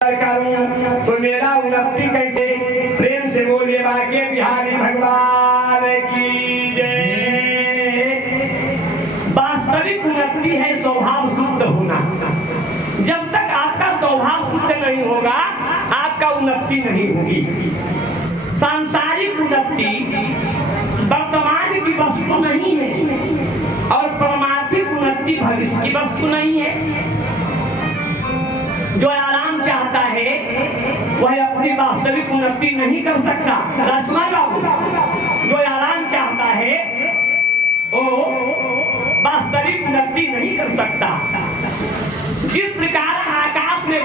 करूं तो मेरा उन्नति कैसे। प्रेम से बोले बाके बिहारी भगवान की जय। वास्तविक उन्नति है स्वभाव शुद्ध होना। जब तक आपका स्वभाव शुद्ध नहीं होगा आपका उन्नति नहीं होगी। सांसारिक उन्नति वर्तमान की वस्तु नहीं है और परमार्थिक उन्नति भविष्य की वस्तु नहीं है। जो आराम चाहता है वह अपनी वास्तविक उन्नति नहीं कर सकता। राजकुमार बाबू, जो आराम चाहता है वो वास्तविक उन्नति नहीं कर सकता। जिस प्रकार आकाश में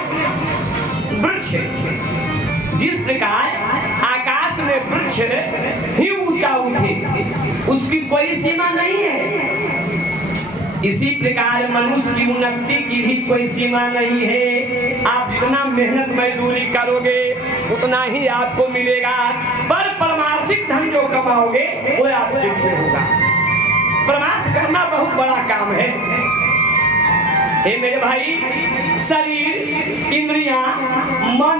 वृक्ष, जिस प्रकार आकाश में वृक्ष ही ऊंचा उठे उसकी कोई सीमा नहीं है, इसी प्रकार मनुष्य की उन्नति की भी कोई सीमा नहीं है। आप जितना मेहनत मजदूरी करोगे उतना ही आपको मिलेगा, पर परमार्थिक धन जो कमाओगे वो आपके लिए होगा। परमार्थ करना बहुत बड़ा काम है। हे मेरे भाई, शरीर, इंद्रियां, मन,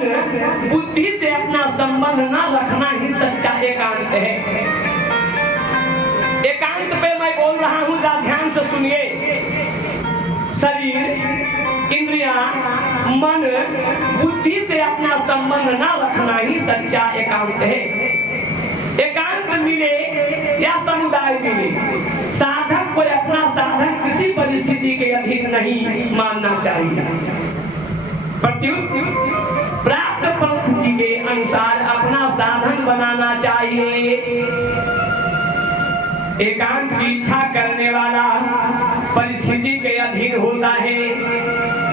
बुद्धि से अपना संबंध न रखना ही सच्चा एकांत है। एकांत पे मैं बोल रहा हूँ, ध्यान से सुनिए। शरीर, इंद्रियां, मन, बुद्धि से अपना संबंध न रखना ही सच्चा एकांत है। एकांत मिले या समुदाय मिले, साधक को अपना साधन किसी परिस्थिति के अधीन नहीं मानना चाहिए। प्रत्युत प्राप्त परिस्थिति के अनुसार अपना साधन बनाना चाहिए। एकांत की इच्छा करने वाला परिस्थिति के अधीन होता है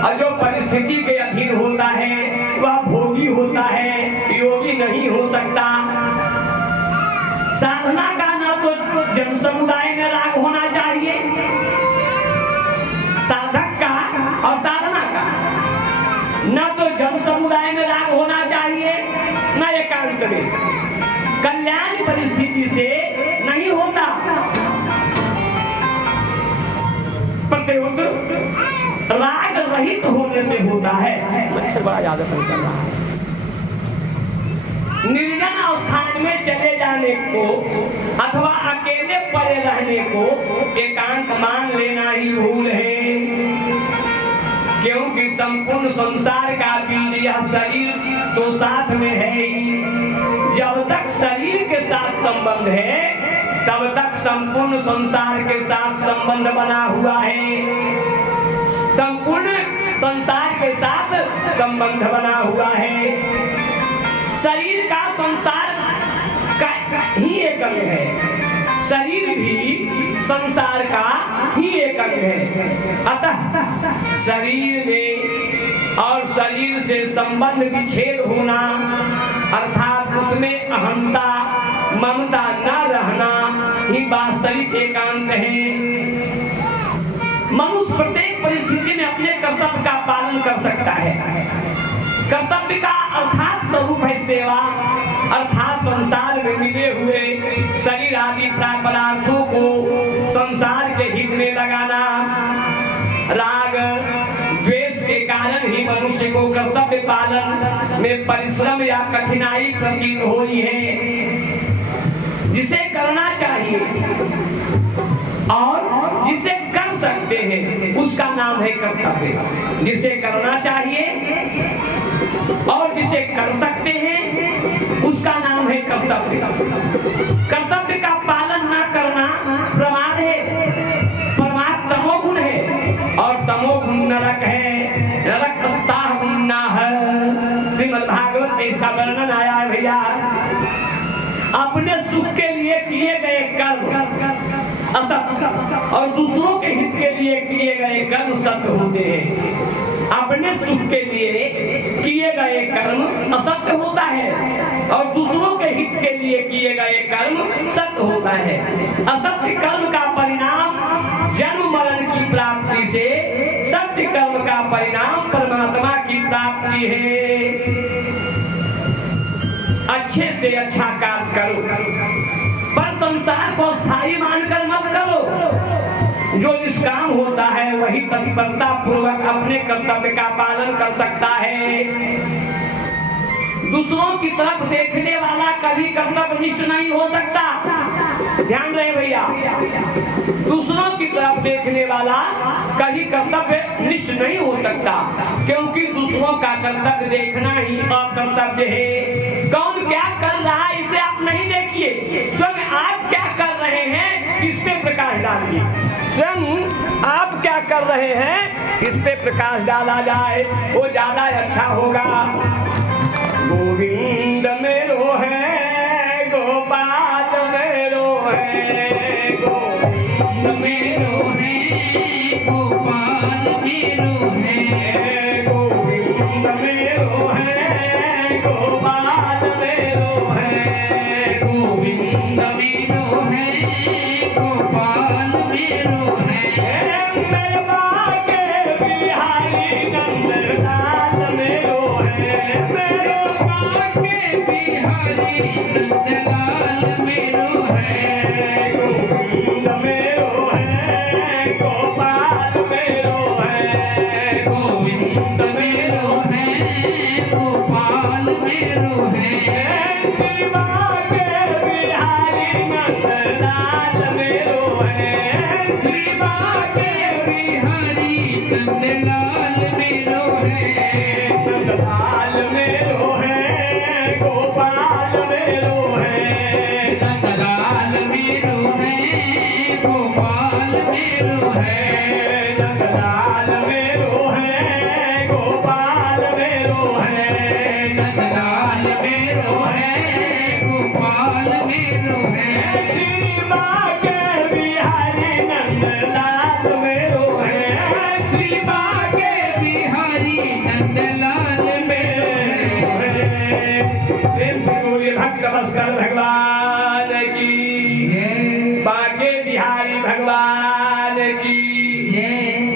और जो परिस्थिति के अधीन होता है वह भोगी होता है, योगी नहीं हो सकता। साधना का न तो जन समुदाय में राग होना चाहिए, साधक का और साधना का न तो जन समुदाय में राग होना चाहिए न एकांत में। कल्याण परिस्थिति से नहीं होता, प्रत्युत राग रहित होने से होता है। मच्छर बड़ा ज्यादा परेशान कर रहा है। निर्जन स्थान में चले जाने को अथवा अकेले पड़े रहने को एकांत मान लेना ही भूल है, क्योंकि संपूर्ण संसार का बीज यह शरीर तो साथ में है ही। जब तक शरीर के साथ संबंध है तब तक संपूर्ण संसार के साथ संबंध बना हुआ है। संपूर्ण संसार के साथ संबंध बना हुआ है। शरीर का संसार का ही एक अंग है, शरीर भी संसार का ही एक अंग है। अतः शरीर में और शरीर से संबंध विच्छेद होना अर्थात उसमें अहंता ममता न रहना ही वास्तविक एकांत है। मनुष्य प्रत्येक परिस्थिति में अपने कर्तव्य का पालन कर सकता है। कर्तव्य का अर्थात स्वरूप है सेवा, अर्थात संसार में मिले हुए शरीर आदि पदार्थों को संसार के हित में लगाना। राग द्वेष के कारण ही मनुष्य को कर्तव्य पालन में परिश्रम या कठिनाई प्रतीत हो रही है। जिसे करना चाहिए और जिसे कर सकते हैं उसका नाम है कर्तव्य। जिसे करना चाहिए और जिसे कर सकते हैं उसका नाम है कर्तव्य। कर्तव्य का पालन न करना प्रमाद है। प्रमाद तमोगुण है और तमोगुण नरक है। नरक अस्ताह गुन्ना है। श्रीमद् भागवत में इसका वर्णन आया है भैया। अपने सुख के लिए किए गए कर्म असत और दूसरों के हित के लिए किए गए कर्म सत्य होते हैं। अपने सुख के लिए किए गए कर्म असत्य होता है और दूसरों के हित के लिए किए गए कर्म सत्य होता है। असत्य कर्म का परिणाम जन्म मरण की प्राप्ति से, सत्य कर्म का परिणाम परमात्मा की प्राप्ति है। अच्छे से अच्छा काम करो, पर संसार को स्थायी मानकर मत करो। जो निष्काम होता है वही तत्परता पूर्वक अपने कर्तव्य का पालन कर सकता है। दूसरों की तरफ देखने वाला कभी कर्तव्यनिष्ठ नहीं हो सकता। ध्यान रहे भैया, दूसरों की तरफ देखने वाला कभी कर्तव्यनिष्ठ नहीं हो सकता, क्योंकि दूसरों का कर्तव्य देखना ही अकर्तव्य है। कौन क्या कर रहा है इसे आप नहीं देखिए, स्वयं आप क्या कर रहे हैं इस पे प्रकाश डालिए। स्वयं आप क्या कर रहे हैं इस पे प्रकाश डाला जाए, वो ज्यादा अच्छा होगा। गोविंद मेरो है, गोपाल मेरो है, गोविंद मेरो है, गोपाल मेरो है, गोविंद मेरो है, गोपाल मेरो है, गोविंद मेरो है, गोपाल मेरो है, मेरे बाके बिहारी नंदलाल मेरो है, मेरे बाके बिहारी नंदलाल मेरो है, गोविंद मेरो है, गोपाल मेरो है, गोविंद मेरो है, गोपाल मेरो है, श्री बाके बिहारी नंदलाल मेरो है, श्री बाके बिहारी नंदलाल मेरो है, नंदलाल मेरो है, गोपाल मेरो है, नंदलाल मेरो है, गोपाल मेरो है, नंदलाल मेरो है, गोपाल मेरो है, नंदलाल मेरो है, गोपाल मेरो है, श्री बाके बिहारी नंदलाल मेरो है, श्री बाके बिहारी नंदलाल मेरो है। प्रेम से बोलिए भक्त बसकर भगवान की, बाके बिहारी भगवान की।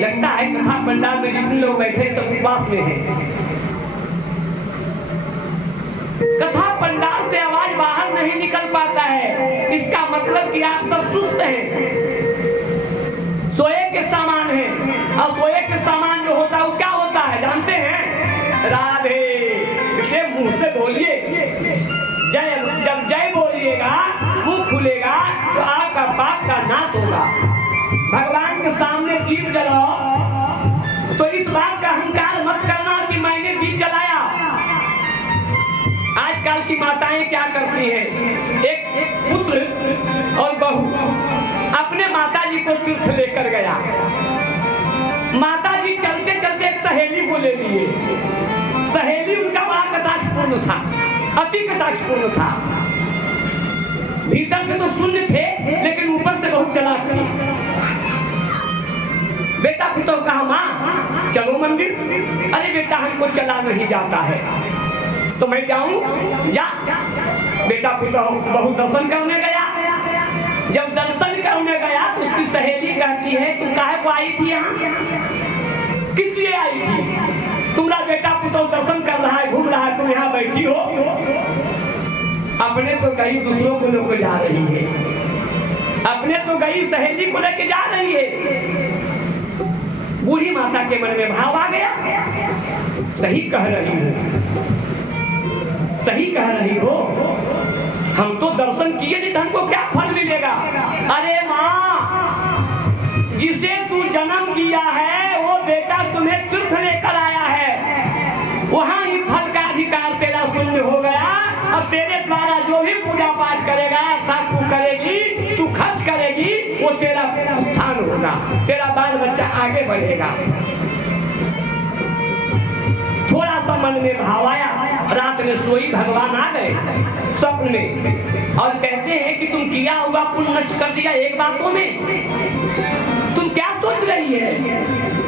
लगता है कथा पंडाल में जितने लोग बैठे सब उपवास में हैं। कथा पंडाल से आवाज बाहर नहीं निकल पाता है, इसका मतलब कि आप सब सुस्त हैं, सोए के सामान है। और सोए के सामान जो होता है वो क्या होता है जानते हैं? राधे। देखिए मुंह से बोलिए, जय, जब जय बोलिएगा मुंह खुलेगा तो आपका पाप का नाश होगा। भगवान के सामने दीप जलाओ तो इस बात का अहंकार मत करना कि मैंने दीप जलाया। आजकल की माताएं क्या करती हैं? एक पुत्र और बहू अपने माता जी को तीर्थ लेकर गया। माता जी चलते चलते एक सहेली को ले लिए। सहेली उनका बड़ा कटाक्षपूर्ण था, अति कटाक्षपूर्ण था। भीतर से तो शून्य थे लेकिन ऊपर से बहुत चालाक थी। बेटा पुत्र कहा माँ चलो मंदिर। अरे बेटा हमको चला नहीं जाता है। तो मैं जाऊं? जा। बेटा पुत्र बहु दर्शन करने गया। जब दर्शन करने गया तो उसकी सहेली कहती है तुम काहे को आई थी यहाँ? किस लिए आई थी? तुम्हारा बेटा पुत्र दर्शन कर रहा है, घूम रहा है, तुम यहाँ बैठी हो। अपने तो गई दूसरों को लेकर जा रही है। अपने तो गई सहेली को लेकर जा रही है। बूढ़ी माता के मन में भाव आ गया, सही कह रही हो, सही कह रही हो। हम तो दर्शन किए नहीं तो हमको क्या फल मिलेगा? अरे माँ, जिसे तू जन्म दिया है वो बेटा तुम्हें तीर्थ लेकर आया है, वहां ही फल का अधिकार तेरा शून्य हो गया। अब तेरे द्वारा जो भी पूजा पाठ करेगा अर्थात तू करेगी, तू खर्च करेगी, वो तेरा उत्थान होगा, तेरा बाल बच्चा आगे बढ़ेगा। थोड़ा सा मन में भाव आया। रात में सोई भगवान आ गए स्वप्न में और कहते हैं कि तुम किया हुआ पुण्य नष्ट कर दिया एक बातों में। तुम क्या सोच रही है?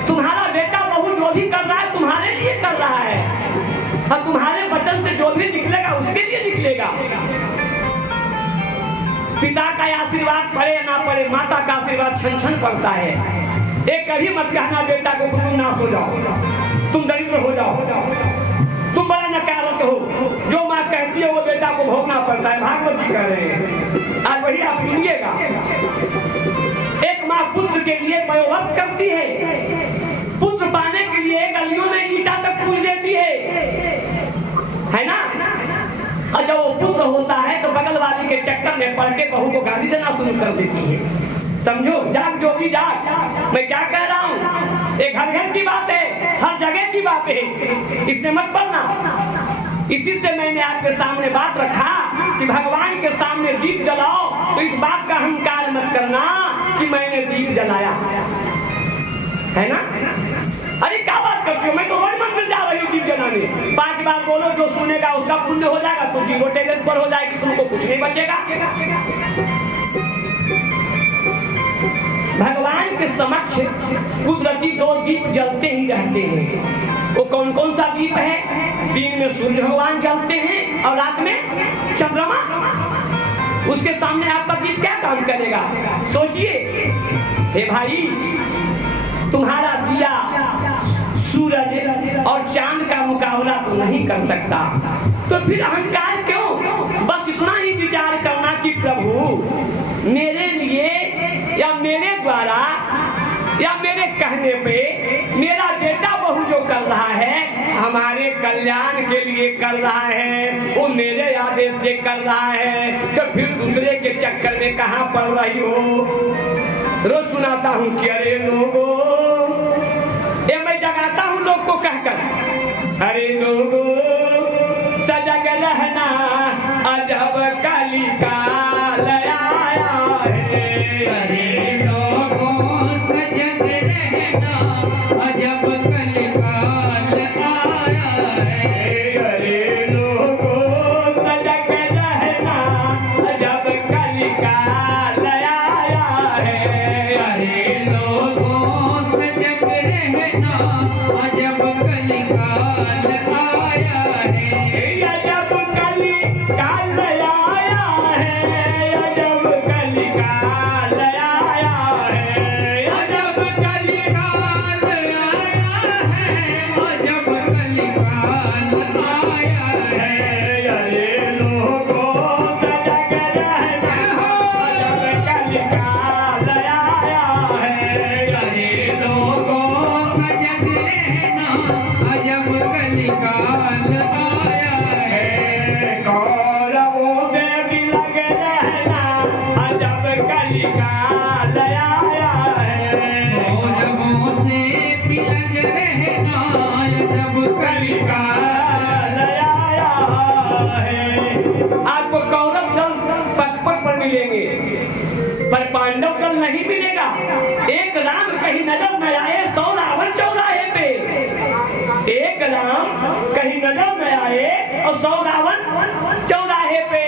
तुम्हारा बेटा बहू जो भी कर रहा है तुम्हारे लिए कर रहा है, और तुम्हारे वचन से जो भी निकलेगा उसके लिए निकलेगा। पिता का आशीर्वाद पड़े या ना पड़े, माता का आशीर्वाद छन छन पड़ता है। एक कभी मत कहना बेटा को तुम नाश हो जाओ, तुम दरिद्र हो जाओ, तुम बड़ा नकारत हो। जो माँ कहती है वो बेटा को भोगना पड़ता है। भागवत जी कह रहे हैं, आज वही आप सुनिएगा। एक माँ पुत्र के लिए वयोव्रत करती है, पुत्र पाने के लिए गलियों में ईटा तक पूज देती है ना। पुत्र होता है तो बगल वाली के चक्कर में पड़ के बहू को गाली देना शुरू कर देती है। समझो, जाग जोगी जाग। मैं क्या कह रहा हूँ, एक घर घर की बात है, हर जगह की बात है, इसमें मत पड़ना। इसी से मैंने आपके सामने बात रखा कि भगवान के सामने दीप जलाओ तो इस बात का अहंकार मत करना कि मैंने दीप जलाया है ना। अरे क्या बात करती हो, मैं तो रोज मंदिर जा रही हूँ दीप जलाने। 5 बार बोलो, जो सुनेगा उसका पुण्य हो जाएगा, तो जीरो टेबल पर हो जाएगी, तुमको कुछ नहीं बचेगा। भगवान के समक्ष कुदरती 2 दीप जलते ही रहते हैं। वो कौन कौन सा दीप है? दिन में सूर्य भगवान जलते हैं और रात में चंद्रमा। उसके सामने आपका दीप क्या काम करेगा? सोचिए। हे भाई, तुम्हारा दिया सूरज और चांद का मुकाबला तो नहीं कर सकता, तो फिर अहंकार क्यों? बस इतना ही विचार करना कि प्रभु मेरे लिए या मेरे द्वारा या मेरे कहने पे मेरा बेटा बहू जो कर रहा है हमारे कल्याण के लिए कर रहा है, वो मेरे आदेश से कर रहा है, तो फिर दूसरे के चक्कर में कहाँ पड़ रही हो? रोज सुनाता हूँ कि अरे लोगों, ये मैं जगाता हूँ लोग को कहकर, अरे लोगों सजग रहना अजब कली काल आया है। अरे लोगों सजग रहना अजब कली काल आया है। अरे लोगों सजग रहना अजब कली काल आया है। अरे लोगों सजग रहना अजब कली काल आया है। अजब कली काल आया है। अजब कली काल आया है। अजब कली काल आया है। अजब कली काल आया है। अरे लोगों सजग रहना अजब कली काल आया है। अरे लोगों सजग रहना अजब कली काल आया है। कौरवों से भी लग रहना अजब कली काल आया है। कौरवों से भी लग रहना अजब कली काल आया है। आपको कौरव दल पट पर मिलेंगे पर पांडव दल नहीं मिलेगा। एक राम कहीं नजर न आए 100 रावण चौराहे पे। एक राम कहीं नजर न आए और 100 रावण चौराहे पे।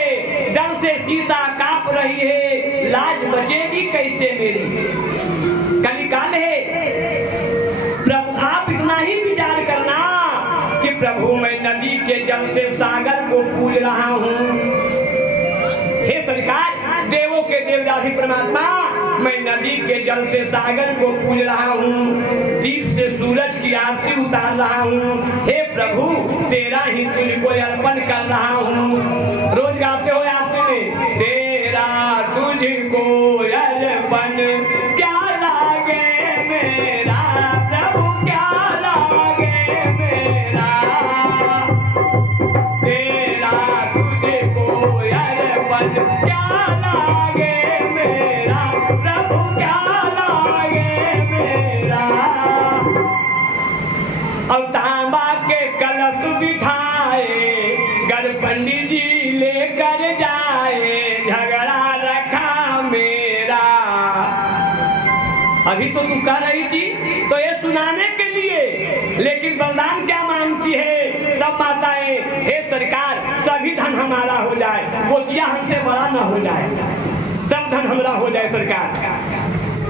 डर से सीता कांप रही है, लाज बचेगी कैसे मेरी? कलिकाल है। प्रभु आप इतना ही विचार करना कि प्रभु मैं नदी के जल से सागर को पूज रहा हूँ। हे सरकार, देवों के देवदासी परमात्मा, मैं नदी के जल से सागर को पूज रहा हूँ, दीप से सूरज की आरती उतार रहा हूँ। हे प्रभु, तेरा ही तुझको अर्पण कर रहा हूँ। रोज गाते हो आरती में, तेरा तुझको अर्पण क्या लागे मेरा प्रभु, क्या लागे मेरा। तेरा तुझको अर्पण क्या लागे मेरा प्रभु, क्या लागे मेरा। और तांबा के कलश बिठाए गर पंडित जी लेकर जाए, झगड़ा रखा मेरा। अभी तो तू कह रही थी तो ये सुनाने के लिए, लेकिन बलराम क्या मांगती है सब माताएं? हे सरकार, सभी धन हमारा हो जाए, गोतिया हमसे बड़ा ना हो जाए। सब धन हमारा हो जाए सरकार,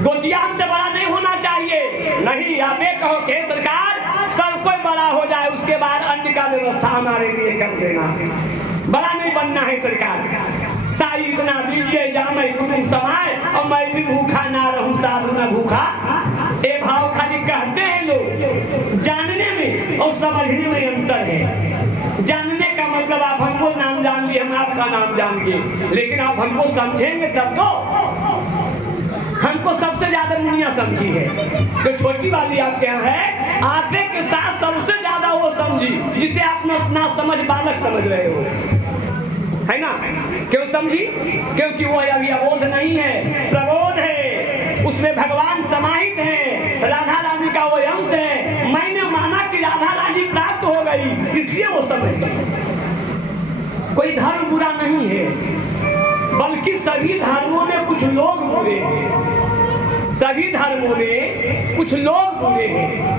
गोतिया हमसे बड़ा नहीं होना चाहिए। नहीं, आप ये कहो कि सरकार सब कोई बड़ा हो जाए, उसके बाद अन्न का व्यवस्था हमारे लिए कर देना। बड़ा नहीं बनना है सरकार। साई इतना दीजिए जामे कुटुंब समाए और मैं भी भूखा ना रहूं, साधु ना भूखा। ये भाव खाली कहते हैं लोग, जानने में और समझने में अंतर है। जानने का मतलब आप हमको नाम जान लिए, हम आपका नाम जान लिए, लेकिन आप हमको समझेंगे तब तो। हमको सबसे ज्यादा मुनिया समझी है, जो छोटी वाली आपके यहाँ है, आते के साथ सबसे ज्यादा वो समझी जिसे आप ना समझ बालक समझ रहे हो, है ना? क्यों समझी? क्योंकि वो अभी अबोध नहीं है, प्रबोध है, उसमें भगवान समाहित है, राधा रानी का वो अंश है। मैंने माना कि राधा रानी प्राप्त हो गई, इसलिए वो समझ गई। कोई धर्म बुरा नहीं है, बल्कि सभी धर्मों में कुछ लोग बुरे हैं, सभी धर्मों में कुछ लोग बुरे हैं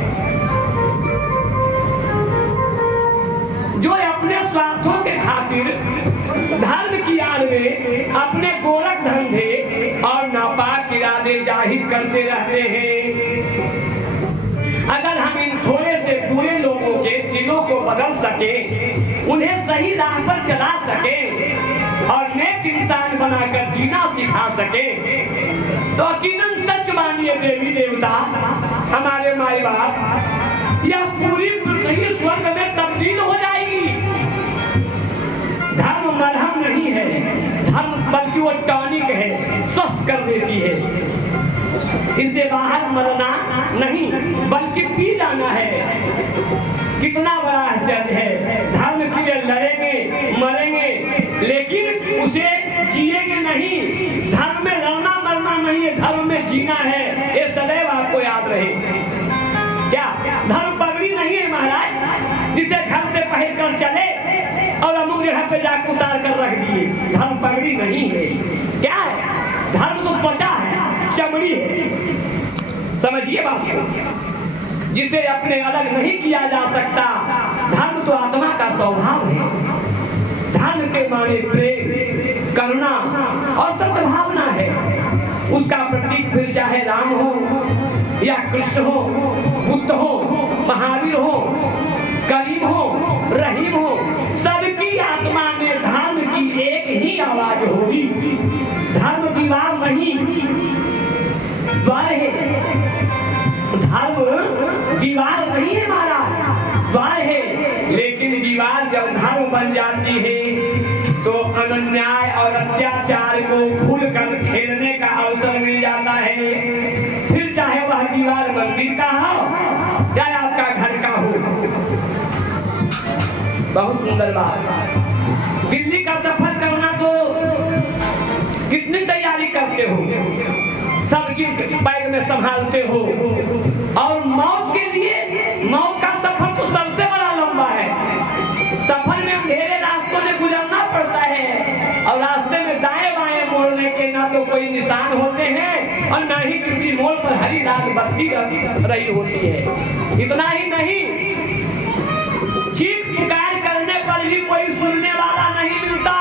जो अपने स्वार्थों के खातिर धर्म की आड़ में अपने गोरख धंधे और नापाक इरादे जाहिर करते रहते हैं। अगर हम इन थोड़े से बुरे लोगों के दिलों को बदल सके, उन्हें सही राह पर चला सके और नेक इंसान बनाकर जीना सिखा सके, तो यकीनन सच मानिए देवी देवता, हमारे माई बाप, यह पूरी पृथ्वी स्वर्ग में तब्दील हो जाएगी। धर्म मरहम नहीं है, धर्म बल्कि वो टॉनिक है, स्वस्थ कर देती है। इससे बाहर मरना नहीं, बल्कि पी जाना है। कितना बड़ा आश्चर्य है, धर्म के लिए लड़ेंगे मरेंगे, लेकिन उसे जिएंगे नहीं। धर्म में लड़ना मरना नहीं है, धर्म में जीना है। ये सदैव आपको याद रहे। क्या धर्म पगड़ी नहीं है महाराज, जिसे घर से पहन कर चले और अमुक जगह पे जाकर उतार कर रख दिए? धर्म पगड़ी नहीं है। क्या है? धर्म तो त्वचा है, चमड़ी है। समझिए बात को, जिसे अपने अलग नहीं किया जा सकता। धर्म तो आत्मा का स्वभाव है। धर्म के माने प्रेम, करुणा और सद्भावना है। उसका प्रतीक फिर चाहे राम हो या कृष्ण हो, बुद्ध हो, महावीर हो, करीम हो, रहीम हो, सबकी आत्मा में धर्म की एक ही आवाज होगी। धर्म दीवार नहीं, द्वार है। धर्म दीवार नहीं है महाराज, द्वार है। लेकिन दीवार जब धर्म बन जाती है तो अन्याय और अत्याचार को भूल कर खेलने का अवसर मिल जाता है। फिर चाहे वह दीवार मंदिर का हो या आपका घर का हो। बहुत सुंदर बात। दिल्ली का सफर करना तो कितनी तैयारी करते हो, सब चीज बैग में संभालते हो, और मौत के लिए, मौत का सफर तो सबसे बड़ा लंबा है। सफर में अंधेरे रास्तों में गुजरना पड़ता है और रास्ते में दाएं बाएं मोड़ने के ना तो कोई निशान होते हैं और ना ही किसी मोड़ पर हरी लाल बत्ती रही होती है। इतना ही नहीं, चीख पुकार करने पर भी कोई सुनने वाला नहीं मिलता।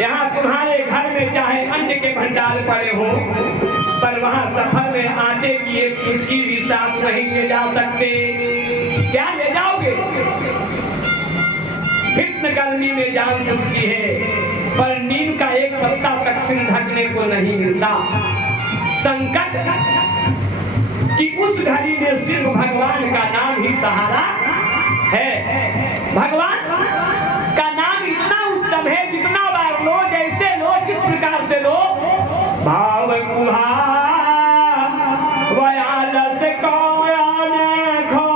यहाँ तुम्हारे घर में चाहे अन्न के भंडार पड़े हो, पर वहाँ सफर में आटे की एक चुटकी भी साथ नहीं ले जा सकते। क्या ले जाओगे? भीष्म गर्मी में जान छूटती है, पर नीम का एक पत्ता तक सिर ढकने को नहीं मिलता। संकट कि उस घड़ी में सिर्फ भगवान का नाम ही सहारा है। भगवान का नाम इतना उत्तम है, जितना बार लो, जैसे लो, जिस प्रकार से लो, भाव कुहा वयालस कोयन खो,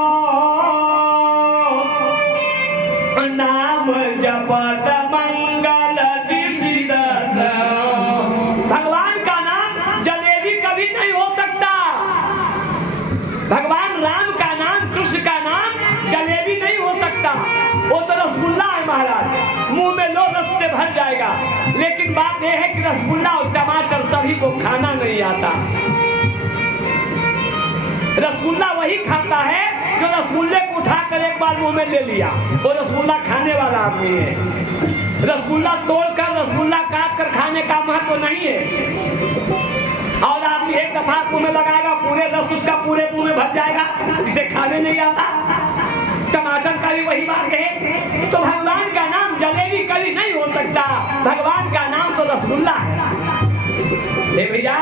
नाम जपत मंगल दिसिदस। भगवान का नाम जलेबी कभी नहीं हो सकता। भगवान राम का नाम, कृष्ण का नाम जलेबी नहीं हो सकता। वो तो रसगुल्ला है महाराज, मुंह में लो रस से भर जाएगा। लेकिन बात यह है कि रसगुल्ला और टमाटर सभी को खाना नहीं आता। रसगुल्ला वही खाता है जो रसगुल्ले को उठाकर एक बार मुंह में ले लिया, वो रसगुल्ला खाने वाला आदमी है। रसगुल्ला तोड़कर, रसगुल्ला काट कर खाने का महत्व नहीं है। और आदमी एक दफा मुंह में लगाएगा, पूरे रस उसका पूरे मुंह में भर जाएगा, जिसे खाने नहीं आता। टमाटर का भी वही बात है। तो भगवान का नाम जलेबी कभी नहीं हो सकता। भगवान का नाम तो रसगुल्ला है। भैया,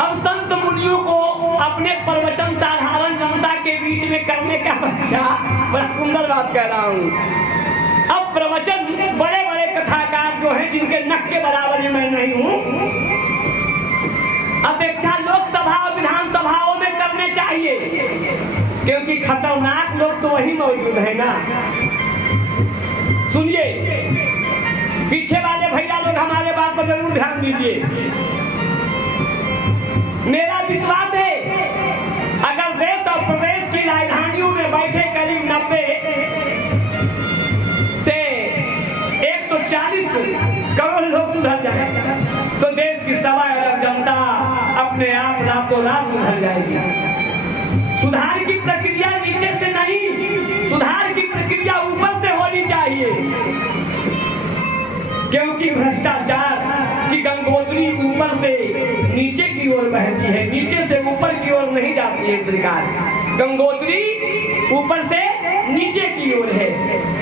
अब संत मुनियों को अपने प्रवचन साधारण जनता के बीच में करने का बच्चा, बड़ा सुंदर बात कह रहा हूँ। अब प्रवचन बड़े बड़े कथाकार जो हैं, जिनके नख के बराबर में मैं नहीं हूँ, अपेक्षा लोकसभा और विधानसभाओं में करने चाहिए, क्योंकि खतरनाक लोग तो वही मौजूद है ना। सुनिए, पीछे वाले भैया लोग हमारे बात पर जरूर ध्यान दीजिए। मेरा विश्वास है अगर देश और प्रदेश की राजधानियों में बैठे करीब 90 से 140 करोड़ लोग सुधर जाए तो देश की 1.25 अरब जनता अपने आप रातों रात सुधर जाएगी। सुधार की प्रक्रिया नीचे से नहीं, सुधार की प्रक्रिया ऊपर से होनी चाहिए, क्योंकि भ्रष्टाचार की गंगोत्री ऊपर से नीचे की ओर बहती है, नीचे से ऊपर की ओर नहीं जाती है। सरकार गंगोत्री ऊपर से नीचे की ओर है।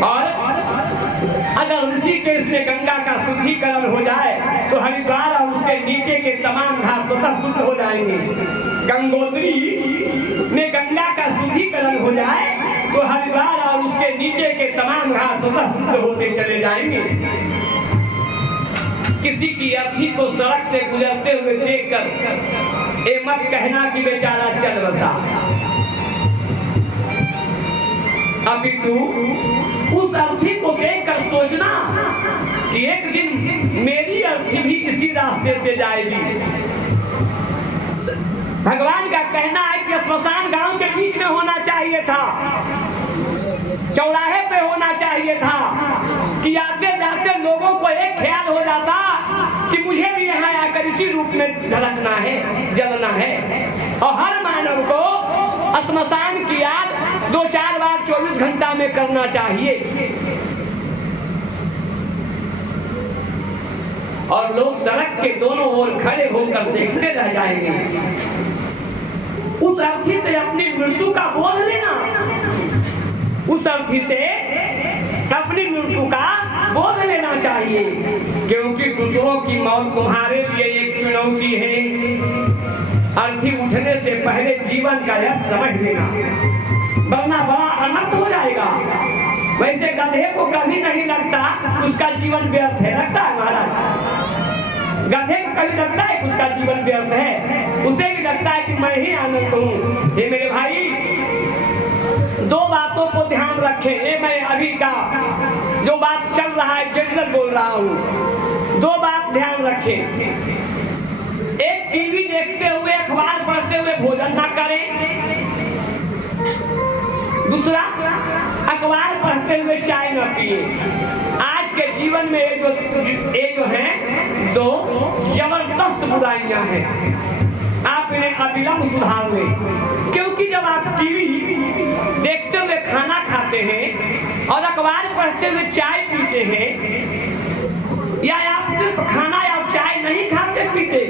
और अगर ऋषिकेश में गंगा का शुद्धिकरण हो जाए तो हरिद्वार और उसके नीचे के तमाम घाट स्वतः शुद्ध हो जाएंगे। गंगोत्री में गंगा का शुद्धिकरण हो जाए तो हरिद्वार और उसके नीचे के तमाम घाट स्वतः शुद्ध होते चले जाएंगे। किसी की अर्थी को सड़क से गुजरते हुए देखकर ये मत कहना कि बेचारा चल बसा, अभी तू उस अर्थी को देखकर सोचना कि एक दिन मेरी अर्थी भी इसी रास्ते से जाएगी। भगवान का कहना है कि स्मशान गांव के बीच में होना चाहिए था, चौराहे पे होना चाहिए था, कि आते जाते लोगों को एक ख्याल हो जाता कि मुझे भी यहाँ आकर इसी रूप में झलकना है, जलना है। और हर मानव को स्मशान की याद 2-4 बार 24 घंटा में करना चाहिए। और लोग सड़क के दोनों ओर खड़े होकर देखते रह जाएंगे। उस अर्थी से अपनी मृत्यु का बोध लेना, उस अर्थी से अपनी मृत्यु का बोध लेना चाहिए, क्योंकि दूसरों की मौत तुम्हारे लिए एक चुनौती है। अर्थी उठने से पहले जीवन का अर्थ समझ लेना, वरना बड़ा अनर्थ हो जाएगा। वैसे गधे को कभी नहीं लगता उसका जीवन व्यर्थ है, लगता है महाराज? गधे को कभी लगता है उसका जीवन व्यर्थ है? उसे भी लगता है कि मैं ही आनंद हूँ। ये मेरे भाई, 2 बातों को ध्यान रखें। ये मैं अभी का जो बात चल रहा है जनरल बोल रहा हूँ, 2 बात ध्यान रखें। एक, टीवी देखते हुए अखबार पढ़ते हुए भोजन ना करें। दूसरा, अखबार पढ़ते हुए चाय न पिए। आज के जीवन में ये जो है 2 जबरदस्त बुराइयां हैं, आप इन्हें अविलंब सुधार लें। क्योंकि जब आप टीवी देखते हुए खाना खाते हैं और अखबार पढ़ते हुए चाय पीते हैं, या आप सिर्फ खाना या चाय नहीं खाते पीते,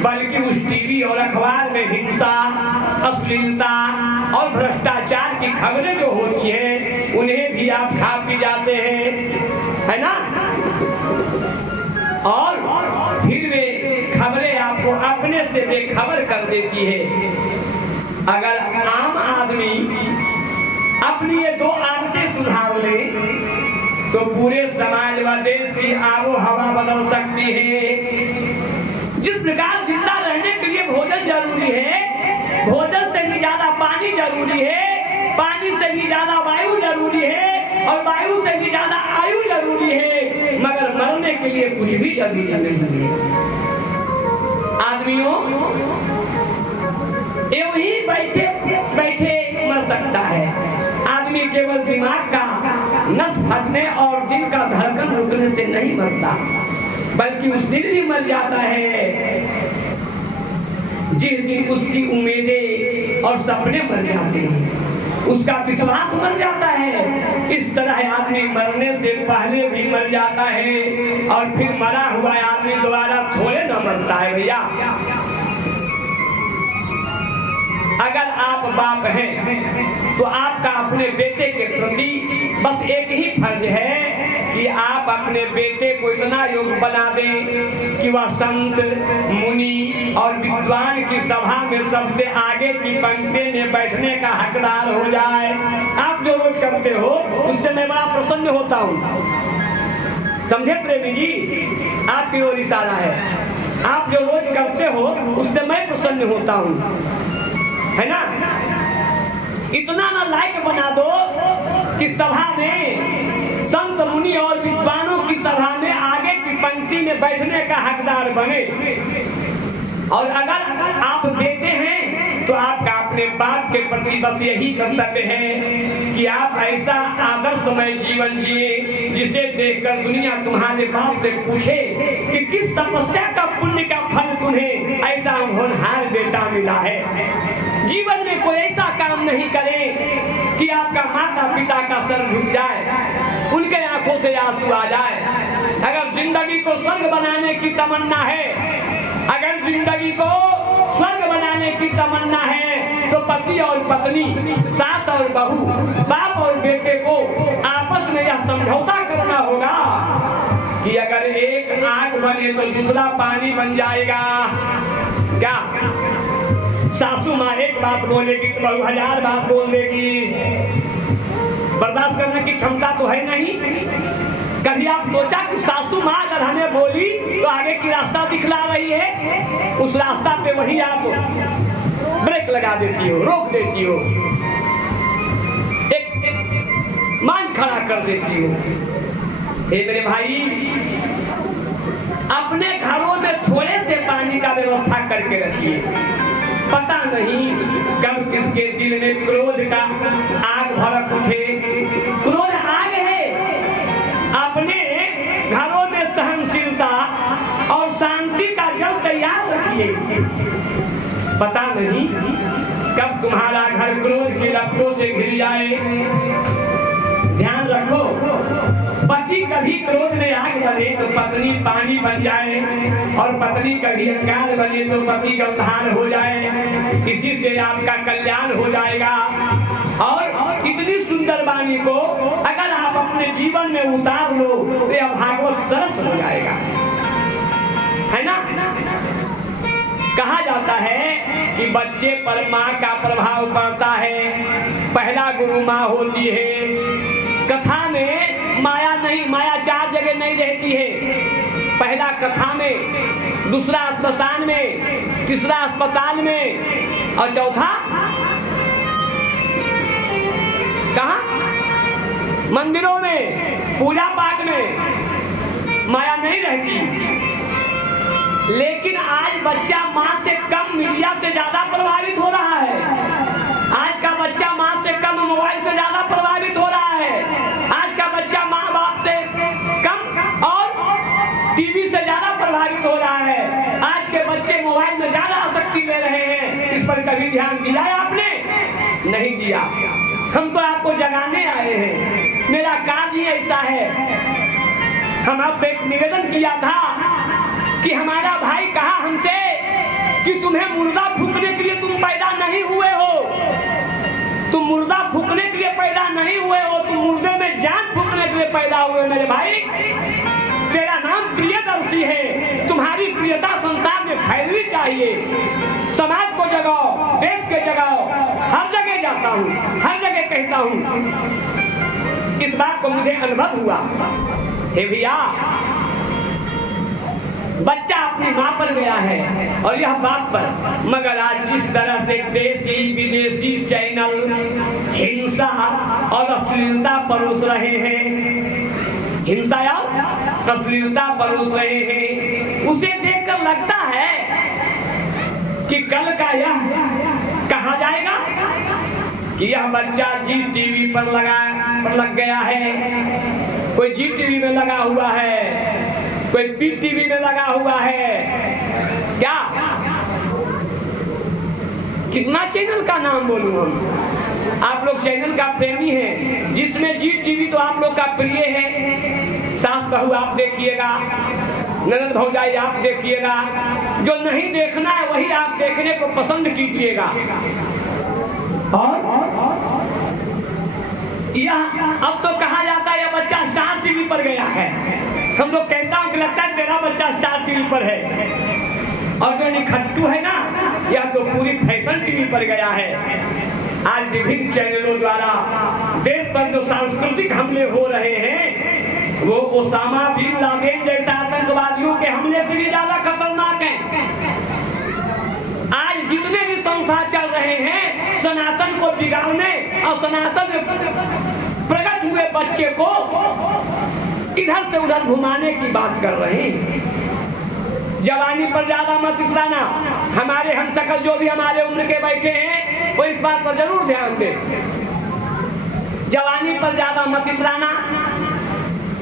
बल्कि उस टीवी और अखबार में हिंसा, अश्लीलता और भ्रष्टाचार की खबरें जो होती हैं उन्हें भी आप खा पी जाते हैं, है ना? और फिर वे खबरें आपको अपने से बेखबर कर देती है। अगर आम आदमी अपनी ये 2 आदतें सुधार ले तो पूरे समाज व देश की आबो हवा बदल सकती है। जिस प्रकार जिंदा रहने के लिए भोजन जरूरी है, भोजन से भी ज्यादा पानी जरूरी है, पानी से भी ज्यादा वायु जरूरी है, और वायु से भी ज्यादा आयु जरूरी है, मगर मरने के लिए कुछ भी जरूरी नहीं है। आदमियों, यूं ही बैठे बैठे मर सकता है। आदमी केवल दिमाग का नस फटने और दिल का धड़कन रुकने से नहीं मरता, बल्कि उस दिन भी मर जाता है जिस दिन उसकी उम्मीदें और सपने मर जाते हैं, उसका विश्वास मर जाता है। इस तरह आदमी मरने से पहले भी मर जाता है, और फिर मरा हुआ आदमी दोबारा थोड़े न मरता है भैया। अगर आप बाप हैं तो आपका अपने बेटे के प्रति बस एक ही फर्ज है कि आप अपने बेटे को इतना योग्य बना दें कि वह संत, मुनि और विद्वान की सभा में सबसे आगे की पंक्ति में बैठने का हकदार हो जाए। आप जो रोज करते हो उससे मैं बड़ा प्रसन्न होता हूँ। समझे प्रेमी जी? आपकी ओर इशारा है। आप जो रोज करते हो उससे मैं प्रसन्न होता हूँ, है ना? इतना ना लायक बना दो कि सभा में संत, मुनि में बैठने का हकदार बने। और अगर आप बेटे हैं तो आपका अपने बाप के प्रति बस यही कर्तव्य है कि आप ऐसा आदर्शमय जीवन जिए जिसे देखकर दुनिया तुम्हारे बाप से पूछे कि किस तपस्या का पुण्य का फल तुम्हें ऐसा होनहार बेटा मिला है। जीवन में कोई ऐसा काम नहीं करे कि आपका माता पिता का सर झुक जाए, उनके आंखों से आंसू आ जाए। अगर जिंदगी को स्वर्ग बनाने की तमन्ना है, अगर जिंदगी को स्वर्ग बनाने की तमन्ना है तो पति और पत्नी, सास और बहू, बाप और बेटे को आपस में यह समझौता करना होगा कि अगर एक आग बने तो दूसरा पानी बन जाएगा। क्या सासू माँ एक बात बोलेगी तो बहू 1000 बात बोल देगी। बर्दाश्त करने की क्षमता तो है नहीं। कभी आप सोचा कि सासू माँ अगर हमें बोली तो आगे की रास्ता दिखला रही है, उस रास्ता पे वही आप ब्रेक लगा देती हो, रोक देती हो, एक मान खड़ा कर देती हो। हे मेरे भाई, अपने घरों में थोड़े से पानी का व्यवस्था करके रखिए। पता नहीं कब किसके दिल में क्रोध का आग भड़क उठे। क्रोध आग है। अपने घरों में सहनशीलता और शांति का जल तैयार रखिए। पता नहीं कब तुम्हारा घर क्रोध की लपटों से घिर जाए। ध्यान रखो, पति कभी क्रोध में आग बने तो पत्नी पानी बन जाए, और पत्नी कभी अंगार बने तो पति गंधार हो जाए। इसी से आपका कल्याण हो जाएगा। और इतनी सुंदर वाणी को अगर आप अपने जीवन में उतार लो तो यह भागवत सरस हो जाएगा, है ना। कहा जाता है कि बच्चे पर माँ का प्रभाव पड़ता है। पहला गुरु माँ होती है। कथा में माया नहीं, माया 4 जगह नहीं रहती है। पहला कथा में, दूसरा स्मशान में, तीसरा अस्पताल में, और चौथा कहाँ? मंदिरों में, पूजा पाठ में माया नहीं रहती। लेकिन आज बच्चा माँ से कम मीडिया से ज्यादा प्रभावित हो रहा है। आज का बच्चा माँ से कम मोबाइल से ज्यादा प्रभावित हो रहा है। आज का बच्चा माँ बाप से कम और टीवी से ज्यादा प्रभावित हो रहा है। आज के बच्चे मोबाइल में ज्यादा आसक्ति ले रहे हैं। इस पर कभी ध्यान दिया है आपने? नहीं दिया। हम तो आपको जगाने आए हैं। मेरा कार्य ऐसा है। हम आपसे एक निवेदन किया था कि हमारा भाई कहा हमसे कि तुम्हें मुर्दा फूकने के लिए तुम पैदा नहीं हुए हो। तुम मुर्दा फूकने के लिए पैदा नहीं हुए हो, तुम मुर्दे में जान फूकने के लिए पैदा हुए। मेरे भाई, तेरा नाम प्रियदर्शी है। तुम्हारी प्रियता संसार में फैलनी चाहिए। समाज को जगाओ, देश के जगाओ। हर जगह जाता हूँ, हर जगह कहता हूँ। इस बात को मुझे अनुभव हुआ। हे भैया, बच्चा अपनी माँ पर गया है और यह बाप पर, मगर आज जिस तरह से देसी विदेशी चैनल हिंसा और अश्लीलता परोस रहे हैं, हिंसा या अश्लीलता परोस रहे हैं, उसे देखकर लगता है कि कल का यह कहा जाएगा कि यह बच्चा जी टीवी पर लग गया है। कोई जी टीवी में लगा हुआ है, कोई पी टीवी में लगा हुआ है। क्या कितना चैनल का नाम बोलूं हम? आप लोग चैनल का प्रेमी हैं। जिसमें जी टीवी तो आप लोग का प्रिय है। सास बहू आप देखिएगा, ननद भौजाई आप देखिएगा। जो नहीं देखना है वही आप देखने को पसंद कीजिएगा। और यह अब तो कहा जाता है यह बच्चा स्टार टीवी पर गया है। हम लोग कहता हूँ कि लगता है तेरा बच्चा स्टार टीवी पर है। और जो निखट्टू है ना, यह तो पूरी फैशन टीवी पर गया है। आज विभिन्न चैनलों द्वारा देश पर जो सांस्कृतिक हमले हो रहे हैं, वो ओसामा बिन लादेन जैसे आतंकवादियों के हमले से भी ज्यादा खतरनाक है। आज जितने भी संस्था चल रहे हैं सनातन को बिगाड़ने और सनातन में प्रकट हुए बच्चे को इधर से उधर घुमाने की बात कर रहे हैं। जवानी पर ज्यादा मत इतराना। हमारे हम सकल जो भी हमारे उम्र के बैठे हैं वो इस बात पर जरूर ध्यान दें, जवानी पर ज्यादा मत इतराना,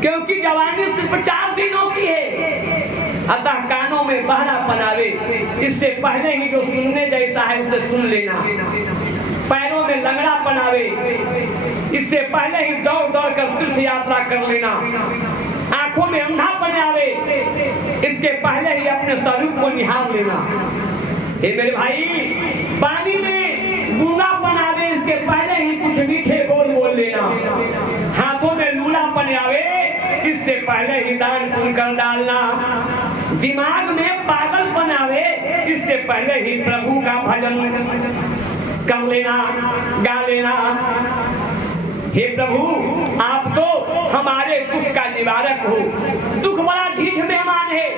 क्योंकि जवानी सिर्फ 4 दिनों की है। अतः कानों में बहरापन आवे इससे पहले ही जो सुनने जैसा है उसे सुन लेना। पैरों में लंगड़ापन आवे इससे पहले ही दौड़ दौड़ कर तीर्थ यात्रा कर लेना। आंखों में अंधापन आवे इसके पहले ही अपने स्वरूप को निहार लेना। हे मेरे भाई, पानी में गूंगापन आवे इसके पहले ही कुछ मीठे बोल बोल लेना। हाथों में लूलापन आवे इससे पहले ही दान पुण्य कर डालना। दिमाग में पागलपन आवे इससे पहले ही प्रभु का भजन कर लेना, गा लेना। हे प्रभु, आप तो हमारे दुख का निवारक हो। दुख बड़ा ढीठ मेहमान है,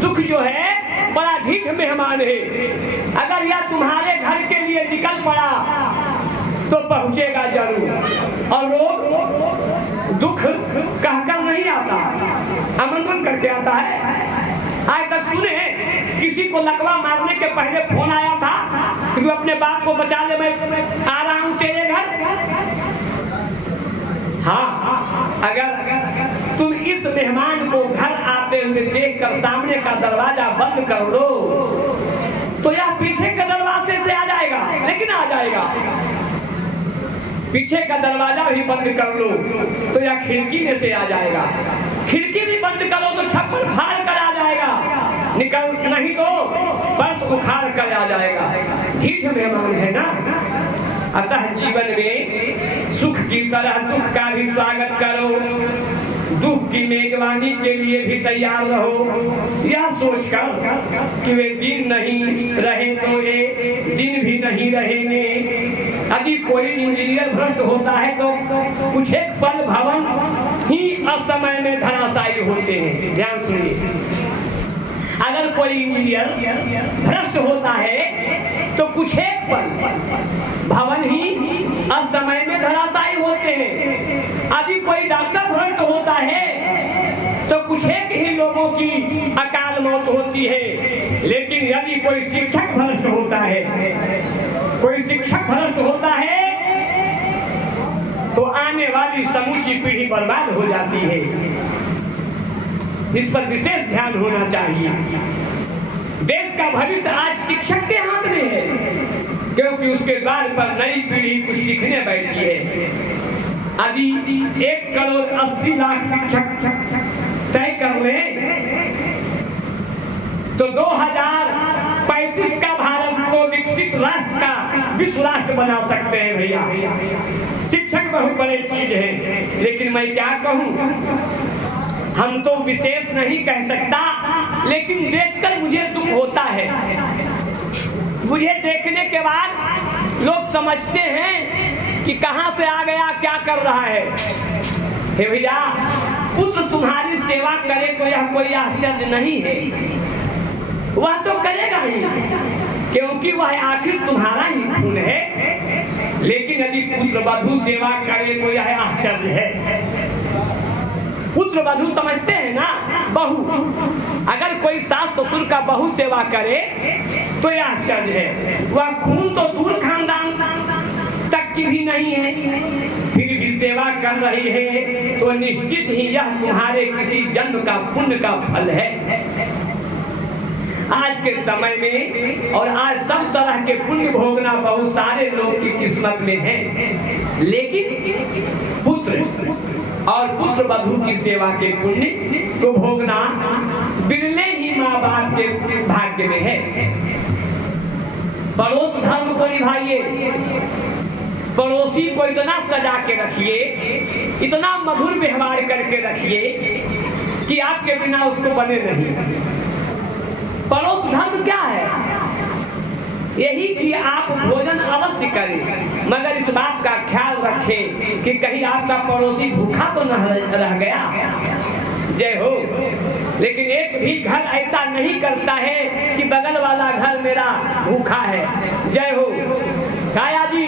दुख जो है बड़ा ढीठ मेहमान है। अगर यह तुम्हारे घर के लिए निकल पड़ा तो पहुंचेगा जरूर। और लोग दुख कहकर नहीं आता, आमंत्रण करके आता है। आज तक सुने किसी को लकवा मारने के पहले फोन आया था कि तू अपने बाप को बचा ले, मैं आ रहा हूं तेरे घर। हाँ, अगर तुम इस मेहमान को घर आते हुए देखकर सामने का दरवाजा बंद कर लो तो यह पीछे के दरवाजे से आ जाएगा, लेकिन आ जाएगा। पीछे का दरवाजा भी बंद कर लो तो यह खिड़की में से आ जाएगा। खिड़की भी बंद करो तो छप्पर फाड़ कर आ जाएगा, निकल नहीं तो फर्श उखाड़ कर आ जाएगा। ढीठ मेहमान है ना। अतः जीवन में सुख की तरह दुख का भी स्वागत करो, दुख की मेजबानी के लिए भी तैयार रहो। यह सोचकर कि वे दिन नहीं रहे तो ये दिन भी नहीं रहेंगे। यदि कोई इंजीनियर भ्रष्ट होता है तो कुछ एक पल भवन ही असमय में धराशायी होते हैं। ध्यान सुनिए, अगर कोई इंजीनियर भ्रष्ट होता है तो कुछ एक पल भवन ही असमय में धराशायी होते हैं। यदि कोई डॉक्टर भ्रष्ट होता है तो कुछ एक ही लोगों की अकाल मौत होती है। लेकिन यदि कोई शिक्षक भ्रष्ट होता है, कोई शिक्षक भ्रष्ट होता है तो आने वाली समूची पीढ़ी बर्बाद हो जाती है। इस पर विशेष ध्यान होना चाहिए। देश का भविष्य आज शिक्षक के हाथ में है, क्योंकि उसके द्वार पर नई पीढ़ी कुछ सीखने बैठी है। यदि 1,80,00,000 शिक्षक तय कर ले तो 2035 का भारत को विकसित राष्ट्र का विश्व राष्ट्र बना सकते हैं। भैया, शिक्षक बहुत बड़ी चीज है, लेकिन मैं क्या कहूँ, हम तो विशेष नहीं कह सकता, लेकिन देखकर मुझे दुख होता है। मुझे देखने के बाद लोग समझते हैं कि कहां से आ गया, क्या कर रहा है। हे भैया, पुत्र तुम्हारी सेवा करे तो यह कोई आश्चर्य नहीं है, वह तो करेगा ही, क्योंकि वह आखिर तुम्हारा ही खून है। लेकिन यदि पुत्र वधू सेवा करे तो यह आश्चर्य है। पुत्र वधू समझते हैं ना, बहू। अगर कोई सास ससुर का बहू सेवा करे तो यह आश्चर्य है। वह खून तो दूर खानदान तक की भी नहीं है, फिर भी सेवा कर रही है तो निश्चित ही यह तुम्हारे किसी जन्म का पुण्य का फल है। आज के समय में और आज सब तरह के पुण्य भोगना बहुत सारे लोग की किस्मत में है, लेकिन पुत्र और पुत्र वधू की सेवा के पुण्य को भोगना बिरले ही माँ बाप के भाग्य में है। पड़ोस धर्म को निभाइए, पड़ोसी को इतना सजा के रखिए, इतना मधुर व्यवहार करके रखिए कि आपके बिना उसको बने नहीं। पड़ोस धर्म क्या है? यही कि आप भोजन अवश्य करें, मगर इस बात का ख्याल रखें कि कहीं आपका पड़ोसी भूखा तो न रह गया। जय हो। लेकिन एक भी घर ऐसा नहीं करता है कि बगल वाला घर मेरा भूखा है। जय हो। काया जी,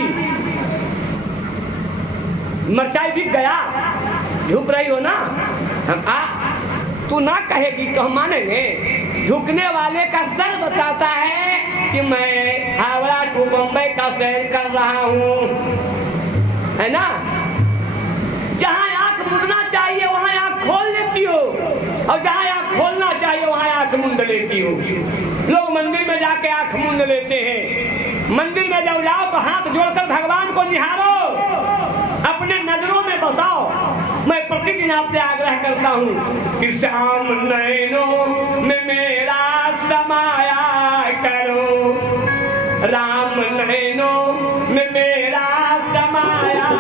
मिर्चाई बिक गया, झुक रही हो ना? हम तू ना कहेगी तो हम मानेंगे? झुकने वाले का सर बताता है कि मैं हावड़ा टू बम्बई का सैर कर रहा हूँ, है ना? जहाँ आंख मुंदना चाहिए वहाँ आंख खोल लेती हो, और जहाँ आंख खोलना चाहिए वहाँ आंख मूंद लेती हो। लोग मंदिर में जाके आंख मूंद लेते हैं। मंदिर में जब जाओ तो हाथ जोड़कर भगवान को निहारो, अपने नजरों में बसाओ। मैं प्रतिदिन आपसे आग्रह करता हूँ कि श्याम नैनों में मेरा समाया करो, राम नैनों में मेरा समाया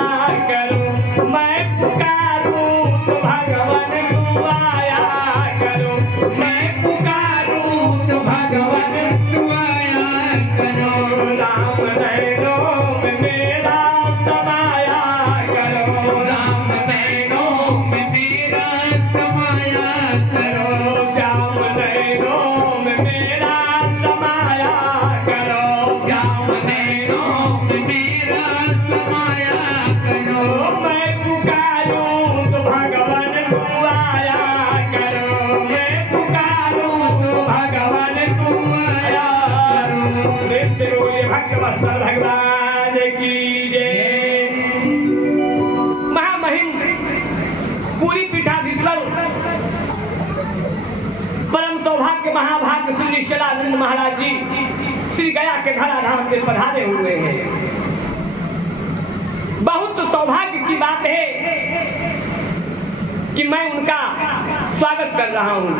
करो। मैं पुकारूं तो भगवान तू आया करो, मैं पुकारूं तो भगवान तू आया करो। राम नैनों में मेरा समाया करो, राम नैनों में मेरा समाया करो। श्याम नैनों में मेरा समाया करो, श्याम नैनों में मेरा समाया करो। मैं पुकारूं तो भगवान तू आया करो, मैं पुकारूं तो भगवान तू आया करो। नृत्य बोले भक्त वत्सल भगवान की जय। महामहिम पूरी पीठाधीश्वर परम सौभाग्य महाभाग्य श्री निश्चलानंद महाराज जी श्री गया के धराधाम में पधारे हुए हैं। बहुत सौभाग्य की बात है कि मैं उनका स्वागत कर रहा हूँ,